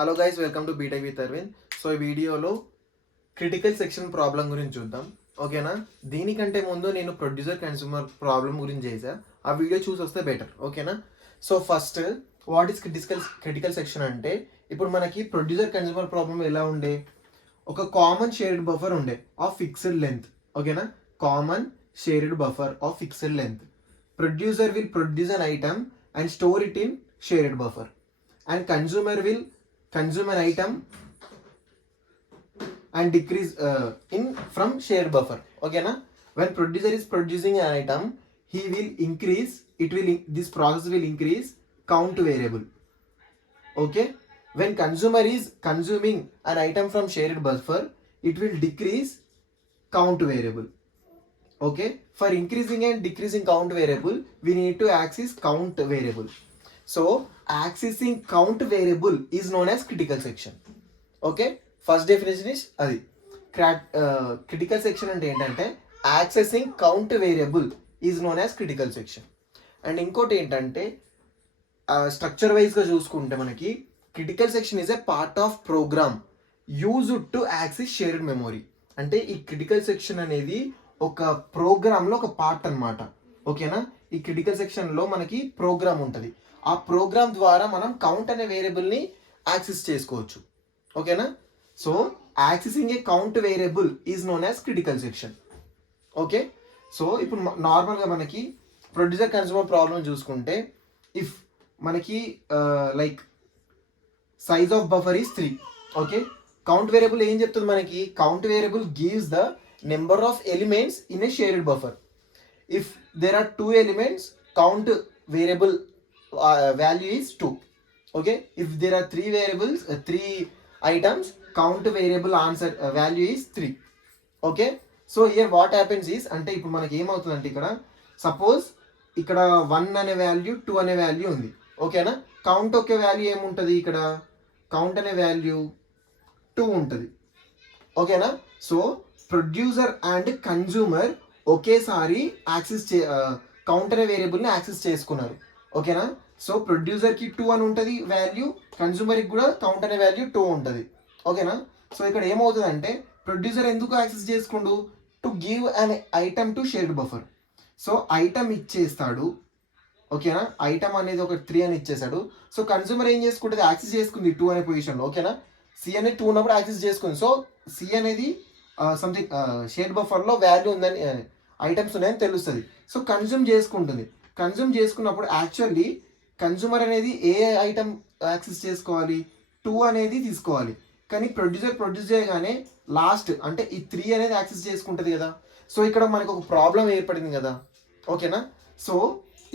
Hello guys, welcome to BTech with Aravind. So ఈ వీడియోలో critical section problem గురించి చూద్దాం. ఓకేనా? దీనికంటే ముందు నేను ప్రొడ్యూసర్ కన్స్యూమర్ ప్రాబ్లం గురించి చేశా. ఆ వీడియో చూసి వస్తే బెటర్. ఓకేనా? So first what is critical section అంటే, ఇప్పుడు మనకి ప్రొడ్యూసర్ కన్స్యూమర్ ప్రాబ్లం ఎలా ఉండే, ఒక కామన్ షేర్డ్ బఫర్ ఉండే ఆఫ్ ఫిక్స్డ్ లెంత్. ఓకేనా? Common shared buffer of fixed length. Producer will produce an item and store it in shared buffer, and consumer will consume an item and decrease in from shared buffer. Okay na? When producer is producing an item, he will increase, this process will increase count variable. Okay? When consumer is consuming an item from shared buffer, it will decrease count variable. Okay? For increasing and decreasing count variable, we need to access count variable. So accessing count variable is known as critical section. Okay, first definition is adi. Critical section ante entante accessing count variable is known as critical section. And inkoti entante structure wise ga chusukunte manaki critical section is a part of program used to access shared memory. అంటే ఈ critical section అనేది ఒక programme లో ఒక part అన్నమాట. ఓకేనా? ఈ critical section లో మనకి ప్రోగ్రామ్ ఉంటుంది. ఆ ప్రోగ్రామ్ ద్వారా మనం కౌంట్ అనే వేరియబుల్ని యాక్సెస్ చేసుకోవచ్చు. ఓకేనా? So accessing a count variable is known as critical section. Okay, so ఇప్పుడు నార్మల్గా మనకి ప్రొడ్యూసర్ కన్స్యూమర్ ప్రాబ్లం చూసుకుంటే, ఇఫ్ మనకి like size of buffer is 3. Okay, count variable ఏం చెప్తుంది మనకి? Count variable gives the number of elements in a shared buffer. If there are 2 elements, count variable value is 2. Okay, if there are 3 variables, 3 items, count variable answer value is 3. Okay, so here what happens is, అంటే ఇప్పుడు మనకి ఏమవుతుందంటే, ఇక్కడ suppose ఇక్కడ 1 అనే value 2 అనే value ఉంది. ఓకేనా? కౌంట్ ఒకే వాల్యూ ఏముంటుంది, ఇక్కడ కౌంట్ అనే వాల్యూ 2 ఉంటుంది. ఓకేనా? సో ప్రొడ్యూసర్ అండ్ కన్జ్యూమర్ ఒకేసారి యాక్సెస్ కౌంట్ అనే వేరియబుల్ని యాక్సెస్ చేసుకున్నారు. ఓకేనా? సో ప్రొడ్యూసర్కి 2 అని ఉంటుంది వాల్యూ, కన్జ్యూమర్కి కూడా కౌంట్ అనే వాల్యూ 2 ఉంటుంది. ఓకేనా? సో ఇక్కడ ఏమవుతుందంటే, ప్రొడ్యూసర్ ఎందుకు యాక్సెస్ చేసుకుండు? To give an item to shared buffer. So item ఇచ్చేస్తాడు. ఓకేనా? ఐటమ్ అనేది ఒక 3 అని ఇచ్చేసాడు. సో కన్జ్యూమర్ ఏం చేసుకుంటుంది? యాక్సెస్ చేసుకుంది 2 అనే పొజిషన్లో. ఓకేనా? సి అనేది 2 ఉన్నప్పుడు యాక్సెస్ చేసుకుంది. సో సి అనేది సంథింగ్ షేర్డ్ బఫర్లో వాల్యూ ఉందని, ఐటమ్స్ ఉన్నాయని తెలుస్తుంది. సో కన్జ్యూమ్ చేసుకుంటుంది. కన్జ్యూమ్ చేసుకున్నప్పుడు యాక్చువల్లీ కన్జ్యూమర్ అనేది ఏ ఐటమ్ యాక్సెస్ చేసుకోవాలి? 2 అనేది తీసుకోవాలి. కానీ ప్రొడ్యూస్ చేయగానే లాస్ట్ అంటే ఈ 3 అనేది యాక్సెస్ చేసుకుంటుంది కదా. సో ఇక్కడ మనకు ఒక ప్రాబ్లం ఏర్పడింది కదా. ఓకేనా? సో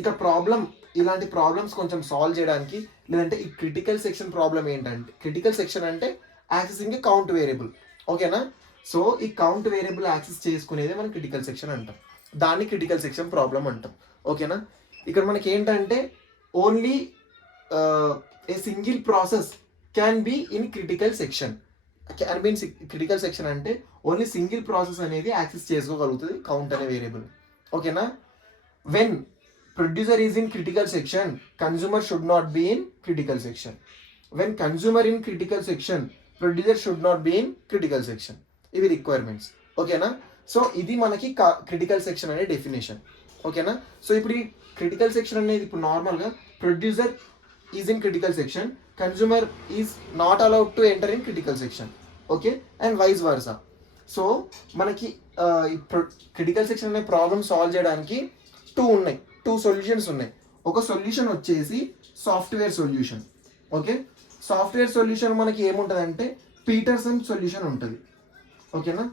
ఇక్కడ ఇలాంటి ప్రాబ్లమ్స్ కొంచెం సాల్వ్ చేయడానికి, లేదంటే ఈ క్రిటికల్ సెక్షన్ ప్రాబ్లం ఏంటంటే, క్రిటికల్ సెక్షన్ అంటే యాక్సెసింగ్ కౌంట్ వేరియబుల్. ఓకేనా? సో ఈ కౌంట్ వేరియబుల్ యాక్సెస్ చేసుకునేది మనం క్రిటికల్ సెక్షన్ అంటాం. దాన్ని క్రిటికల్ సెక్షన్ ప్రాబ్లం అంటాం. ఓకేనా? ఇక్కడ మనకి ఏంటంటే, only a single process can be in critical section. Can be in critical section అంటే ఓన్లీ సింగిల్ ప్రాసెస్ అనేది యాక్సెస్ చేసుకోగలుగుతుంది కౌంట్ అనే వేరియబుల్. ఓకేనా? When producer is in critical section, consumer should not be in critical section. When consumer in critical section, producer should not be in critical section. ఇవి requirements. ఓకేనా? So ఇది మనకి critical section అనే definition. ఓకేనా? So ఇప్పుడు ఈ critical section అనేది, ఇప్పుడు నార్మల్గా producer is in critical section, consumer is not allowed to enter in critical section. Okay, and vice versa. So మనకి క్రిటికల్ సెక్షన్ అనే ప్రాబ్లమ్ సాల్వ్ చేయడానికి 2 సొల్యూషన్స్ ఉన్నాయి. ఒక సొల్యూషన్ వచ్చేసి software solution. Okay, software solution మనకి ఏముంటుందంటే పీటర్సన్ సొల్యూషన్ ఉంటుంది. ఓకేనా?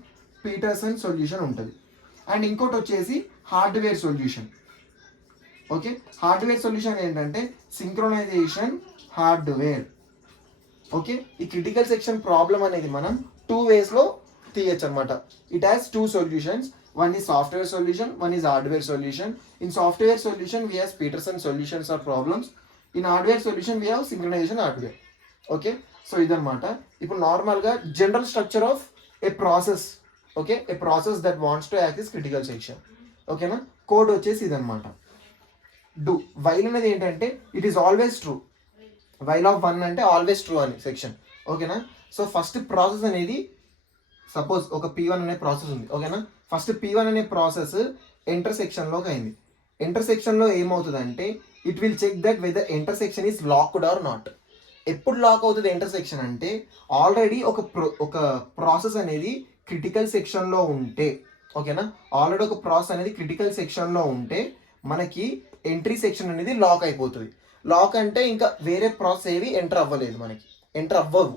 పీటర్సన్ సొల్యూషన్ ఉంటుంది. అండ్ ఇంకోటి వచ్చేసి hardware solution. Okay, hardware solution ఏంటంటే సింక్రొనైజేషన్ హార్డ్వేర్. ఓకే, ఈ క్రిటికల్ సెక్షన్ ప్రాబ్లం అనేది మనం 2 వేస్లో తీయచ్చు అనమాట. It has 2 solutions. One is software solution, one is hardware solution. In software solution we has Peterson solutions or problems. In hardware solution we have synchronization hardware. Okay, so ఇదనమాట. ఇప్పుడు నార్మల్గా general structure of a process. Okay, a process that wants to access critical section. ఓకేనా? Code వచ్చేసి ఇదనమాట. Do while అనేది ఏంటంటే it is always true. While of 1 అంటే always true అని సెక్షన్. ఓకేనా. సో ఫస్ట్ ప్రాసెస్ అనేది సపోజ్ ఒక P1 అనే ప్రాసెస్ ఉంది. ఓకేనా. ఫస్ట్ P1 అనే ప్రాసెస్ ఇంటర్సెక్షన్లోకి అయింది. ఇంటర్సెక్షన్లో ఏమవుతుందంటే it will check that whether intersection is locked or not. ఎప్పుడు లాక్ అవుతుంది ఇంటర్సెక్షన్ అంటే ఆల్రెడీ ఒక ప్రాసెస్ అనేది క్రిటికల్ సెక్షన్లో ఉంటే, ఓకేనా, ఆల్రెడీ ఒక ప్రాసెస్ అనేది క్రిటికల్ సెక్షన్లో ఉంటే మనకి ఎంట్రీ సెక్షన్ అనేది లాక్ అయిపోతుంది. లాక్ అంటే ఇంకా వేరే ప్రాసెస్ ఏవి ఎంటర్ అవ్వలేదు, మనకి ఎంటర్ అవ్వవు.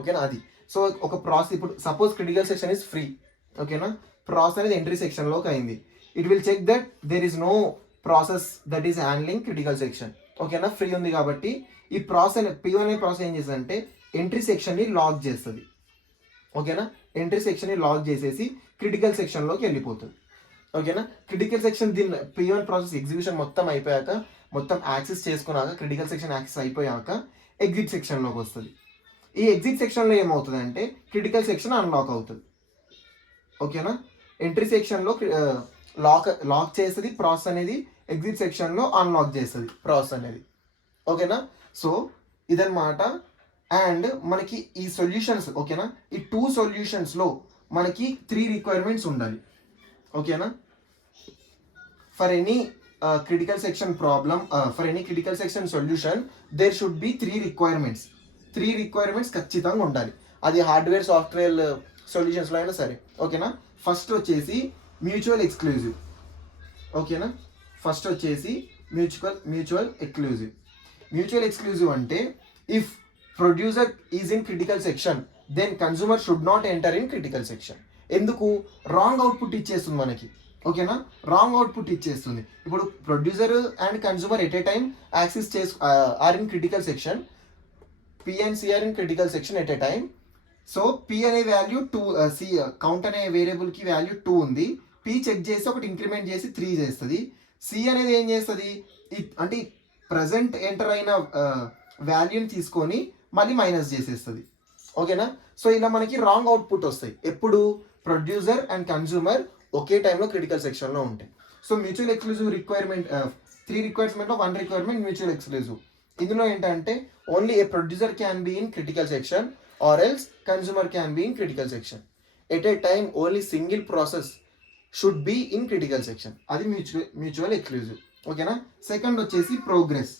ఓకేనా. అది సో ఒక ప్రాసెస్ ఇప్పుడు suppose critical section is free. ఓకేనా. ప్రాసెస్ అనేది ఎంట్రీ సెక్షన్లోకి అయింది. It will check that there is no process that is handling critical section. ఓకేనా. ఫ్రీ ఉంది కాబట్టి ఈ ప్రాసెస్ P1 అనే ప్రాసెస్ ఏం చేస్తుంది అంటే ఎంట్రీ సెక్షన్ని లాక్ చేస్తుంది. ఓకేనా. ఎంట్రీ సెక్షన్ని లాక్ చేసేసి క్రిటికల్ సెక్షన్లోకి వెళ్ళిపోతుంది. ఓకేనా. క్రిటికల్ సెక్షన్ దీని P1 ప్రాసెస్ ఎగ్జిక్యూషన్ మొత్తం అయిపోయాక, మొత్తం యాక్సెస్ చేసుకున్నాక, క్రిటికల్ సెక్షన్ యాక్సెస్ అయిపోయాక ఎగ్జిట్ సెక్షన్లోకి వస్తుంది. ఈ ఎగ్జిట్ సెక్షన్లో ఏమవుతుంది అంటే క్రిటికల్ సెక్షన్ అన్లాక్ అవుతుంది. ఓకేనా. ఎంట్రీ సెక్షన్లో లాక్ చేస్తుంది ప్రాసెస్ అనేది, ఎగ్జిట్ సెక్షన్లో అన్లాక్ చేస్తుంది ప్రాసెస్ అనేది. ఓకేనా. సో ఇదన్నమాట. అండ్ మనకి ఈ సొల్యూషన్స్, ఓకేనా, ఈ 2 సొల్యూషన్స్లో మనకి 3 రిక్వైర్మెంట్స్ ఉండాలి. ఓకేనా. For any critical section problem, for any critical section solution there should be 3 requirements. 3 requirements ఖచ్చితంగా ఉండాలి. అది హార్డ్వేర్ సాఫ్ట్వేర్ సొల్యూషన్స్లో అయినా సరే. ఓకేనా. ఫస్ట్ వచ్చేసి మ్యూచువల్ ఎక్స్క్లూజివ్. ఓకేనా. ఫస్ట్ వచ్చేసి మ్యూచువల్ ఎక్స్క్లూజివ్. మ్యూచువల్ ఎక్స్క్లూజివ్ అంటే if producer is in critical section then consumer should not enter in critical section. ఎందుకు? రాంగ్ అవుట్పుట్ ఇచ్చేస్తుంది మనకి. ఓకేనా. రాంగ్ అవుట్పుట్ ఇచ్చేస్తుంది. ఇప్పుడు producer and consumer at a time access are in critical section. P and C are in critical section at a time. So P అనే value 2, C count అనే వేరియబుల్కి value 2 ఉంది. P check చేసి ఒకటి increment చేసి 3 చేస్తుంది. C అనేది ఏం చేస్తుంది అంటే ప్రజెంట్ ఎంటర్ అయిన వాల్యూని తీసుకొని మళ్ళీ మైనస్ చేసేస్తుంది. ఓకేనా. సో ఇలా మనకి రాంగ్ అవుట్పుట్ వస్తాయి ఎప్పుడు ప్రొడ్యూసర్ అండ్ కన్సూమర్ ఒకే టైంలో క్రిటికల్ సెక్షన్లో ఉంటాయి. సో మ్యూచువల్ ఎక్స్క్లూజివ్ రిక్వైర్మెంట్ 3 రిక్వైర్మెంట్లో 1 రిక్వైర్మెంట్ మ్యూచువల్ ఎక్స్క్లూజివ్. ఇందులో ఏంటంటే only a producer can be in critical section or else consumer can be in critical section. At a time only single process should be in critical section. అది mutual exclusive. ఓకేనా. Second వచ్చేసి progress.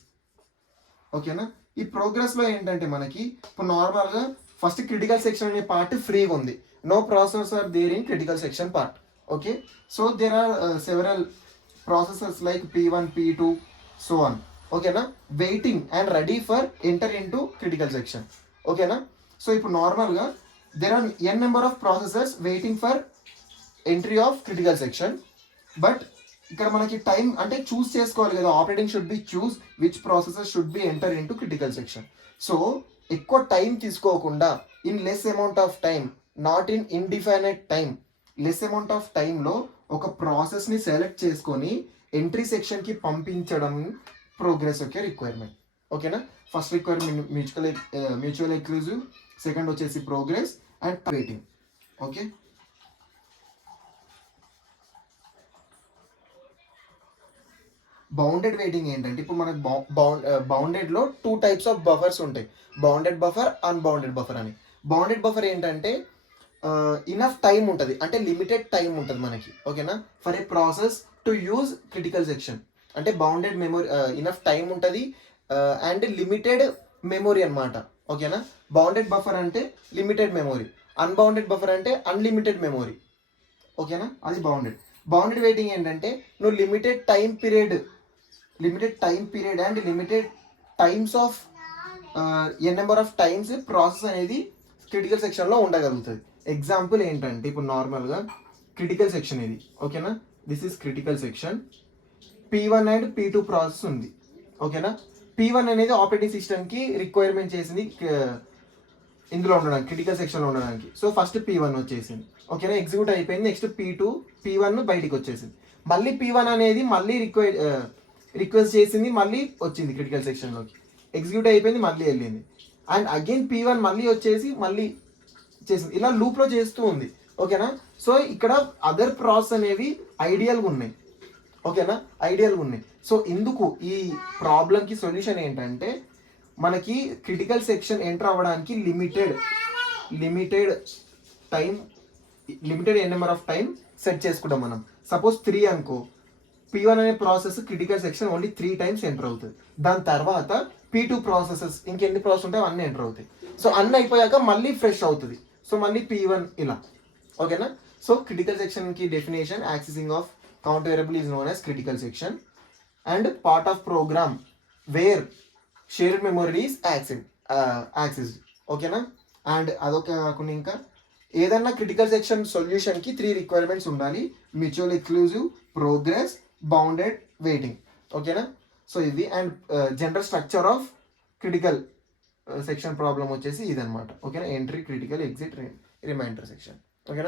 ఓకేనా. ఈ ప్రోగ్రెస్లో ఏంటంటే మనకి ఇప్పుడు నార్మల్గా ఫస్ట్ క్రిటికల్ సెక్షన్ అనే పార్ట్ ఫ్రీగా ఉంది. No processors are there in critical section part. Okay. So there are several processors like P1, P2 so on. ఓకేనా. Waiting and ready for enter in to critical section. ఓకేనా. So ఇప్పుడు నార్మల్గా there are n number of processors waiting for entry of critical section. But ఇక్కడ మనకి time అంటే choose చేసుకోవాలి కదా, operating should be choose which processor should be enter in to critical section. So ఎక్కువ time తీసుకోకుండా in less amount of time, not in indefinite time, less amount of టైంలో ఒక ప్రాసెస్ని సెలెక్ట్ చేసుకొని ఎంట్రీ సెక్షన్కి పంపించడం ప్రోగ్రెస్ యొక్క రిక్వైర్మెంట్. ఓకేనా. First requirement mutual exclusive, second వచ్చేసి progress and waiting. Okay. Bounded waiting ఏంటంటే ఇప్పుడు మనకు బౌండెడ్లో 2 టైప్స్ ఆఫ్ బఫర్స్ ఉంటాయి. బౌండెడ్ బఫర్, అన్బౌండెడ్ బఫర్ అని. బౌండెడ్ బఫర్ ఏంటంటే ఇనఫ్ టైం ఉంటుంది, అంటే లిమిటెడ్ టైం ఉంటుంది మనకి. ఓకేనా. For a process to use critical section అంటే బౌండెడ్ మెమొరీ, ఇనఫ్ టైం ఉంటుంది అండ్ లిమిటెడ్ మెమొరీ అనమాట. ఓకేనా. బౌండెడ్ బఫర్ అంటే లిమిటెడ్ మెమొరీ, అన్బౌండెడ్ బఫర్ అంటే అన్లిమిటెడ్ మెమొరీ. ఓకేనా. అది బౌండెడ్ వెయిటింగ్ ఏంటంటే నువ్వు limited time period and limited times of n number of times process అనేది క్రిటికల్ సెక్షన్లో ఉండగలుగుతుంది. ఎగ్జాంపుల్ ఏంటంటే ఇప్పుడు నార్మల్గా క్రిటికల్ సెక్షన్ ఇది. ఓకేనా. This is critical section. P1 and P2 process ఉంది. ఓకేనా. P1 అనేది ఆపరేటింగ్ సిస్టమ్కి రిక్వైర్మెంట్ చేసింది ఇందులో ఉండడానికి, క్రిటికల్ సెక్షన్లో ఉండడానికి. సో ఫస్ట్ P1 వచ్చేసింది. ఓకేనా. ఎగ్జిక్యూట్ అయిపోయింది. నెక్స్ట్ P1 బయటికి వచ్చేసింది. మళ్ళీ P1 అనేది మళ్ళీ రిక్వెస్ట్ చేసింది, మళ్ళీ వచ్చింది క్రిటికల్ సెక్షన్లోకి, ఎగ్జిక్యూట్ అయిపోయింది, మళ్ళీ వెళ్ళింది. అండ్ అగైన్ P1 మళ్ళీ వచ్చేసి మళ్ళీ చేసింది. ఇలా లూప్లో చేస్తూ ఉంది. ఓకేనా. సో ఇక్కడ అదర్ ప్రాసెస్ అనేవి ఐడియల్గా ఉన్నాయి. ఓకేనా. ఐడియల్గా ఉన్నాయి. సో ఇందుకు ఈ ప్రాబ్లంకి సొల్యూషన్ ఏంటంటే మనకి క్రిటికల్ సెక్షన్ ఎంటర్ అవ్వడానికి limited time, limited number of time set చేసుకుంటాం మనం. సపోజ్ 3 అనుకో, P1 అనే process critical section only 3 times enter అవుతుంది. దాని తర్వాత P2 ప్రాసెసెస్ ఇంకెన్ని ప్రాసెస్ ఉంటాయో అన్నీ ఎంటర్ అవుతాయి. సో అన్నీ అయిపోయాక మళ్ళీ ఫ్రెష్ అవుతుంది. సో మళ్ళీ P1 ఇలా. ఓకేనా? సో క్రిటికల్ సెక్షన్కి definition, accessing of count variable is known as critical section and part of program where shared memory is accessed. ఓకేనా? అండ్ అదొక కాకుండా ఇంకా ఏదన్నా క్రిటికల్ సెక్షన్ సొల్యూషన్కి 3 రిక్వైర్మెంట్స్ ఉండాలి: mutual exclusive, progress, bounded waiting. ఓకేనా? సో ఇది. And general structure of critical section problem వచ్చేసి ఇదనమాట. ఓకేనా? Entry, critical, exit, reminder section. ఓకేనా?